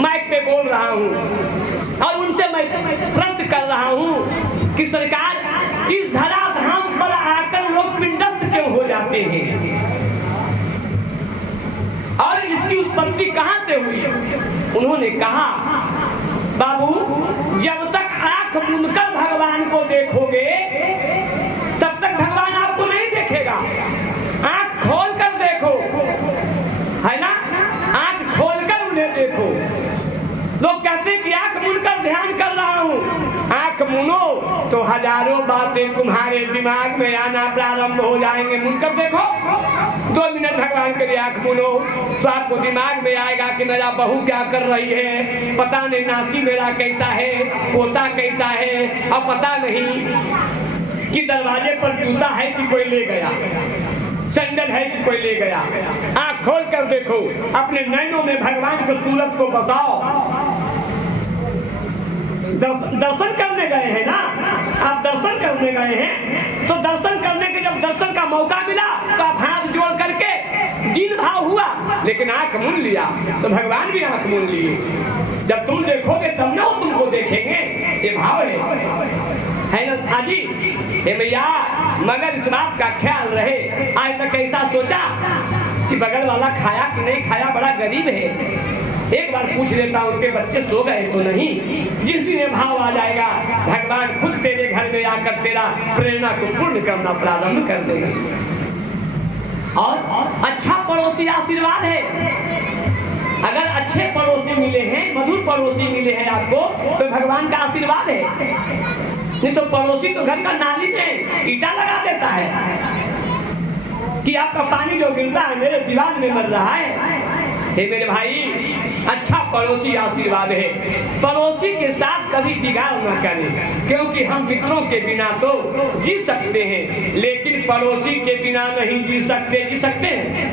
माइक पे बोल रहा हूँ और उनसे मैं प्रश्न कर रहा हूँ कि सरकार इस धराधाम पर आकर लोग पिंडस्थ क्यों हो जाते हैं और इसकी उत्पत्ति कहाँ से हुई? उन्होंने कहा, बाबू जब तक आंख मूंदकर भगवान को देखोगे तब तक भगवान आपको नहीं देखेगा। आंख खोलकर देखो, है ना? आंख खोलकर उन्हें देखो। लोग कहते हैं कि आंख मूंदकर ध्यान कर रहा हूँ। आंख मूंदो तो हजारों बातें तुम्हारे दिमाग में आना प्रारंभ हो जाएंगे। मूंदकर देखो, 2 मिनट भगवान के लिए आंख मूंदो तो आपको दिमाग में आएगा कि मेरा बहू क्या कर रही है, पता नहीं नाती मेरा कैसा है, पोता कैसा है, अब पता नहीं कि दरवाजे पर जूता है कि कोई ले गया, सैंडल है कि कोई ले गया। आंख खोल कर देखो, अपने नैनों में भगवान की सूरत को बताओ। दर्शन करने गए हैं ना आप, दर्शन करने गए हैं तो दर्शन करने के जब दर्शन का मौका मिला तो आप हाथ जोड़ करके दीन भाव हुआ, लेकिन आंख मूंद लिया तो भगवान भी आंख मूंद लिए। जब तुम देखोगे तब ना वो तुमको देखेंगे, ये भाव है ना आजी? हे भैया, मगर इस बात का ख्याल रहे, आज तक ऐसा सोचा कि बगल वाला खाया कि नहीं खाया, बड़ा गरीब है, एक बार पूछ लेता हूँ उसके बच्चे सो गए तो नहीं। जिस दिन ये भाव आ जाएगा भगवान खुद तेरे घर में आकर तेरा प्रेरणा को पूर्ण करना प्रारंभ कर देंगे। और अच्छा पड़ोसी आशीर्वाद है। अगर अच्छे पड़ोसी मिले हैं, मधुर पड़ोसी मिले हैं आपको, तो भगवान का आशीर्वाद है। नहीं तो पड़ोसी तो घर का नाली में ईटा लगा देता है कि आपका पानी जो गिरता है मेरे दीवार में मर रहा है। हे मेरे भाई, अच्छा पड़ोसी आशीर्वाद है। पड़ोसी के साथ कभी बिगाड़ न करें, क्योंकि हम मित्रों के बिना तो जी सकते हैं लेकिन पड़ोसी के बिना नहीं जी सकते हैं।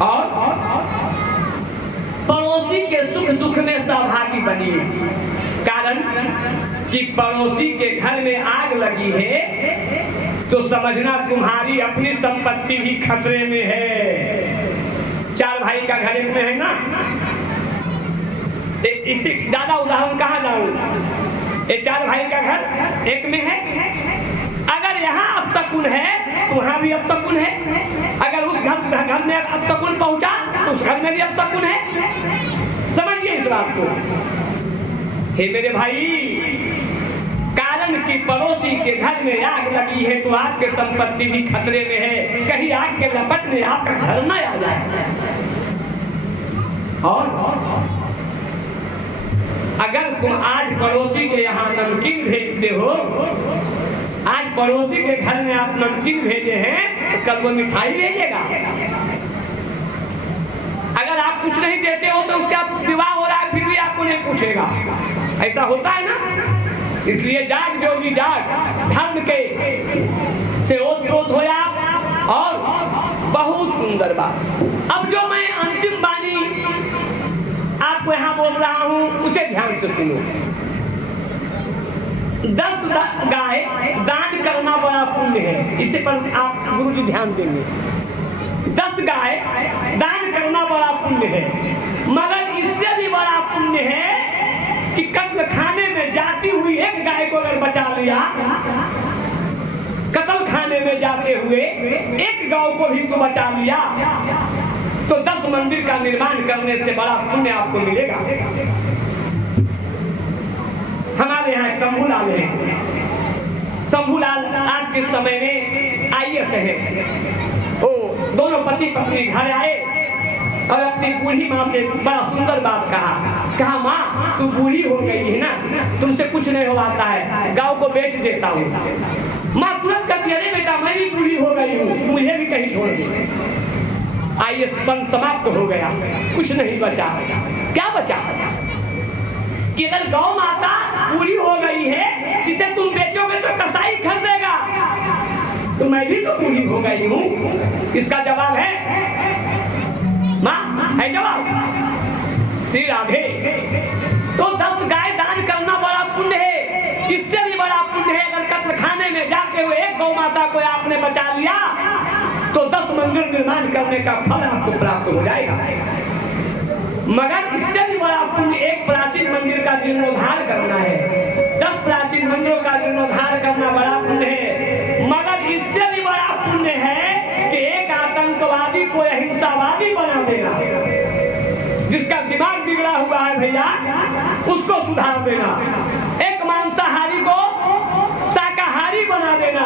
और पड़ोसी के सुख दुख में सहभागी बनिए, कारण कि पड़ोसी के घर में आग लगी है तो समझना तुम्हारी अपनी संपत्ति भी खतरे में है। 4 भाई का घर एक में है ना, इससे ज्यादा उदाहरण कहाँ जाऊं? ये 4 भाई का घर एक में है। अगर यहाँ अब तकुन है तो वहाँ भी अब तकुन है। अगर उस घर में अब तकुन पहुंचा तो उस घर में भी अब तकुन है। समझिए इस बात को। हे मेरे भाई, कारण कि पड़ोसी के घर में आग लगी है तो आपकी संपत्ति भी खतरे में है। कहीं आग के लपट में आपका घर न आ जाए। और अगर तुम आज पड़ोसी के यहाँ नमकीन भेजते हो, आज पड़ोसी के घर में आप नमकीन भेजे हैं तो कल वो मिठाई भेजेगा। अगर आप कुछ नहीं देते हो तो उसका विवाह हो रहा है फिर भी आपको नहीं पूछेगा। ऐसा होता है ना। इसलिए जाग जोगी जाग, धर्म के से ओत-प्रोत हो आप। और बहुत सुंदर बात, अब जो मैं अंतिम वाणी आपको यहाँ बोल रहा हूँ उसे ध्यान से सुनो। 10 गाय दान करना बड़ा पुण्य है, इसे पर आप गुरु जी ध्यान देंगे। 10 गाय दान करना बड़ा पुण्य है, मगर इससे भी बड़ा पुण्य है कि कत्ल खाने में जाती हुई एक गाय को अगर बचा लिया, कत्ल खाने में जाते हुए एक गौ को भी तो बचा लिया, तो 10 मंदिर का निर्माण करने से बड़ा पुण्य आपको मिलेगा। हमारे यहाँ एक शंभूलाल है। शंभूलाल आज के समय में IAS है। वो दोनों पति पत्नी घर आए और अपनी बूढ़ी माँ से बड़ा सुंदर बात कहा माँ तू बूढ़ी हो गई है ना, तुमसे कुछ नहीं हो आता है, गाँव को बेच देता हूँ। माँ तुरंत कहती है अरे बेटा मैं भी बूढ़ी हो गई हूँ, मुझे भी कहीं छोड़ दे। IAS पन समाप्त हो गया, कुछ नहीं बचा। क्या बचा कि अगर गौ माता बूढ़ी हो गई है, जिसे तुम बेचोगे तो कसाई खरीदेगा, तो मैं भी तो बूढ़ी हो गई हूँ। इसका जवाब है माँ, है जवाब श्री राधे। तो 10 गाय दान करना बड़ा पुण्य है, इससे भी बड़ा पुण्य है अगर कत्ल खाने में जाते हुए एक गौ माता को आपने बचा लिया तो 10 मंदिर निर्माण करने का फल आपको प्राप्त हो जाएगा। मगर इससे भी बड़ा पुण्य एक प्राचीन मंदिर का जीर्णोद्धार करना है। 10 प्राचीन मंदिरों का जीर्णोद्धार करना बड़ा पुण्य है, मगर इससे भी बड़ा पुण्य है कि एक आतंकवादी को अहिंसावादी बना देना। जिसका दिमाग बिगड़ा हुआ है भैया, उसको सुधार देना। एक मांसाहारी को शाकाहारी बना देना।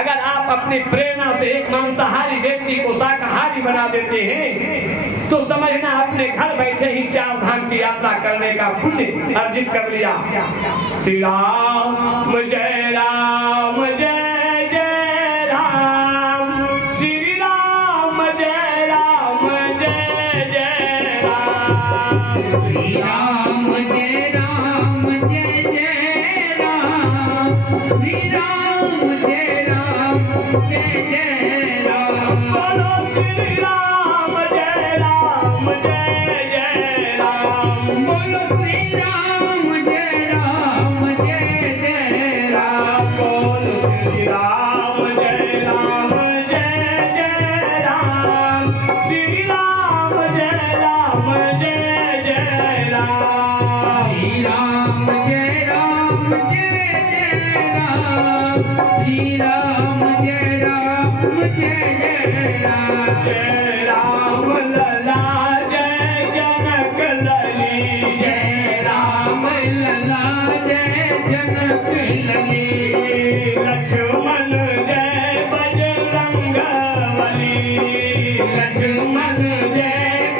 अगर आप अपनी प्रेरणा से एक मांसाहारी व्यक्ति को शाकाहारी बना देते हैं तो समझना अपने घर बैठे ही 4 धाम की यात्रा करने का पुण्य अर्जित कर लिया। श्री राम जय राम जय जय राम, श्री राम जय राम जय जय राम, श्री राम जय राम जय जय राम, श्री राम जय राम जय जय राम। बोलो श्री राम जय राम जय जय राम, बोलो श्री राम जय राम जय जय राम। बोलो श्री राम जय राम जय जय राम, श्री राम जय राम जय जय राम, श्री राम जय राम जय जय राम, श्री राम जय राम जय जय राम। जय राम लला जय जनक लली, जय राम लला जय जनक लली, लक्ष्मण जय बजरंग बली, लक्ष्मण जय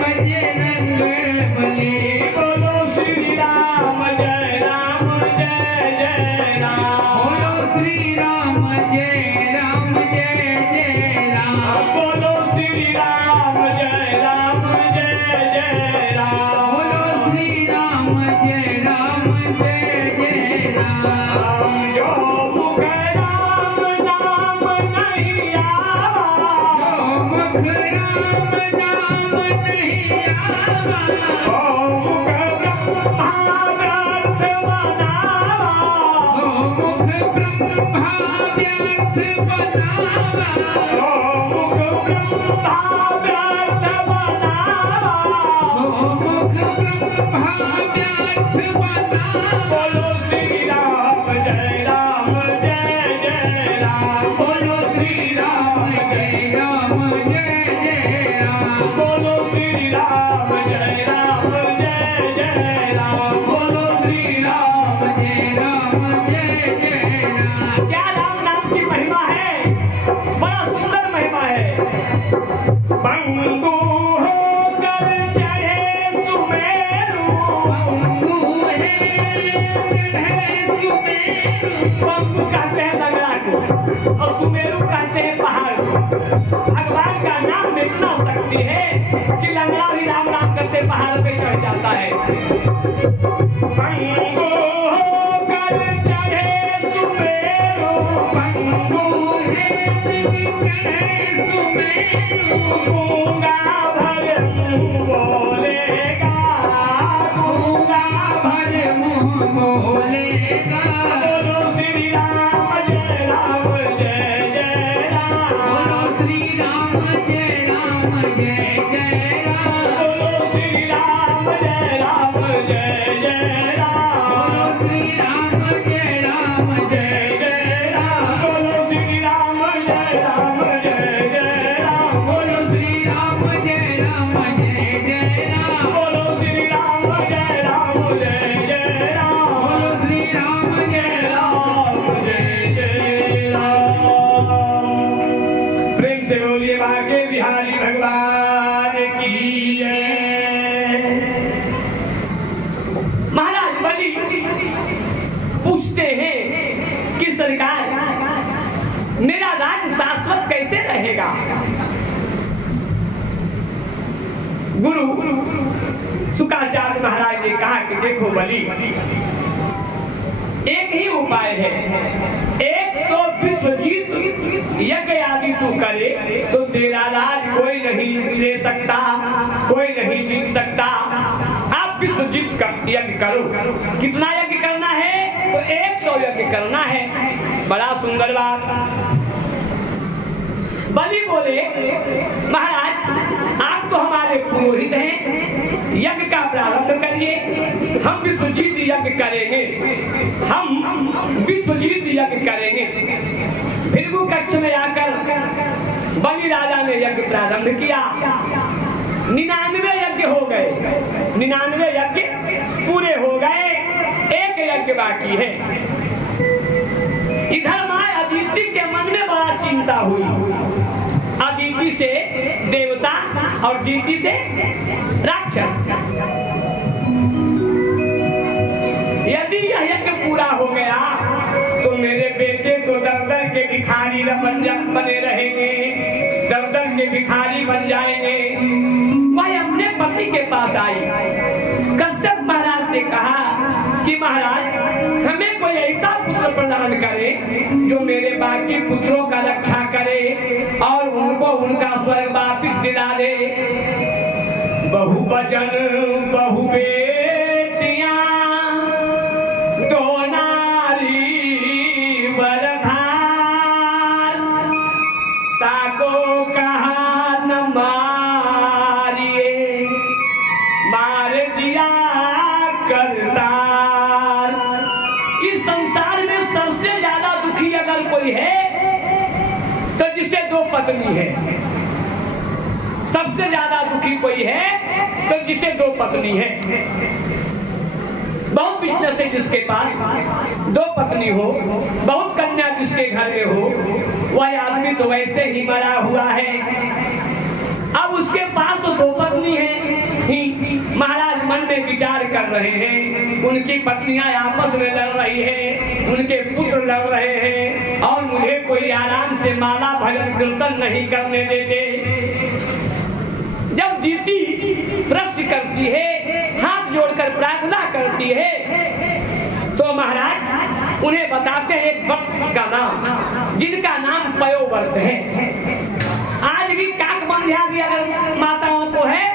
बजरंग बली। बोलो श्री राम जय राम जय जय राम, बोलो श्री राम जय राम जय जय राम, बोलो श्री राम जय राम जय जय राम, बोलो श्री राम जय राम जय जय राम। राम जो मुख राम नाम नहीं आवा, जो मुख राम नाम नहीं आवा, ओ मुख ब्रह्मा व्यर्थ बनावा, ओ मुख ब्रह्मा व्यर्थ बनावा, ओ मुख ब्रह्मा व्यर्थ बनावा, ओ मुख ब्रह्मा व्यर्थ बनावा। बोलो श्री राम जय राम जय जय राम, बोलो श्री राम जय राम जय जय राम, बोलो श्री राम जय राम जय जय राम, बोलो श्री राम जय राम जय जय राम। क्या राम नाम की महिमा है, बड़ा सुंदर महिमा है। बंधु होकर चढ़े सुमेरु, बंधु है चढ़े सुमेरु, बंधु कहते हैं लगड़ा को और सुमेरु कहते हैं पहाड़ को। भगवान का नाम में इतना शक्ति है कि लंगड़ा भी राम राम करते पहाड़ पे चढ़ जाता है। पंगु होकर चढ़े सुमेरु, पंगु है चढ़े सुमेरु, गूंगा भर मुँह बोलेगा, गूंगा भर मुँह बोलेगा। बोलो श्री राम जय राम जय जय राम, बोलो श्री राम जय राम जय जय राम, बोलो श्री राम जय राम जय जय राम, बोलो श्री राम जय राम जय जय राम, बोलो श्री राम जय राम जय जय राम, बोलो श्री राम जय राम जय जय राम, बोलो श्री राम जय राम जय जय राम, बोलो श्री राम जय राम जय जय राम। प्रेम से बोलिए बाके बिहारी भगवान की जय। महाराज बलि पूछते हैं कि सरकार मेरा राज शाश्वत कैसे रहेगा। गुरु शुक्राचार्य महाराज ने कहा कि देखो बलि, एक ही उपाय है, 100 विश्वजीत यज्ञ आदि तू करे तो तेरा राज कोई नहीं ले सकता, कोई नहीं जीत सकता। आप विश्वजीत का यज्ञ करो। कितना यज्ञ करना है? तो 100 यज्ञ करना है। बड़ा सुंदर बात। बलि बोले महाराज आप तो हमारे पुरोहित हैं, यज्ञ का प्रारंभ करिए, हम विश्वजीत यज्ञ करेंगे, हम विश्वजीत यज्ञ करेंगे। भृगु कक्ष में आकर बलि राजा ने यज्ञ प्रारंभ किया। 99 यज्ञ हो गए, 99 यज्ञ पूरे हो गए, एक यज्ञ बाकी है। इधर माँ अदिति के मन में बड़ा चिंता हुई। अदिति से देवता और दीति से राक्षस। यदि यह यज्ञ पूरा हो गया तो मेरे बेटे तो दर-दर के भिखारी बने रहेंगे, दर-दर के भिखारी बन जाएंगे। वह अपने पति के पास आई, कश्यप महाराज से कहा कि महाराज हमें कोई ऐसा पुत्र प्रदान करे जो मेरे बाकी पुत्रों का रक्षा करे और उनको उनका स्वर्ग वापिस दिला दे। बहु बजन बहु बेटियां दो नारी वरधार, ताको कहा न मारिए मार दिया करतार। इस संसार में सबसे ज्यादा दुखी अगर कोई है तो जिसे 2 पत्नी है। सबसे ज्यादा दुखी कोई है तो जिसे 2 पत्नी है। बहुत बिजनेस है जिसके पास 2 पत्नी हो, बहुत कन्या जिसके घर में हो, वह आदमी तो वैसे ही मरा हुआ है। अब उसके पास तो 2 पत्नी है। महाराज मन में विचार कर रहे हैं, उनकी पत्नियां आपस में लड़ रही हैं, उनके पुत्र लड़ रहे हैं और मुझे कोई आराम से माला भजन कीर्तन नहीं करने देते। जब दीति प्रश्न करती है, हाथ जोड़कर प्रार्थना करती है, तो महाराज उन्हें बताते हैं एक व्रत का नाम, जिनका नाम पयोव्रत है। आज भी काक बंध्या भी अगर माताओं को है,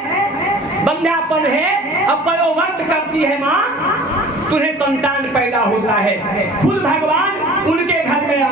बंध्यापन है, अब पयोव्रत करती है माँ, तुम्हें संतान पैदा होता है। खुद भगवान उनके घर में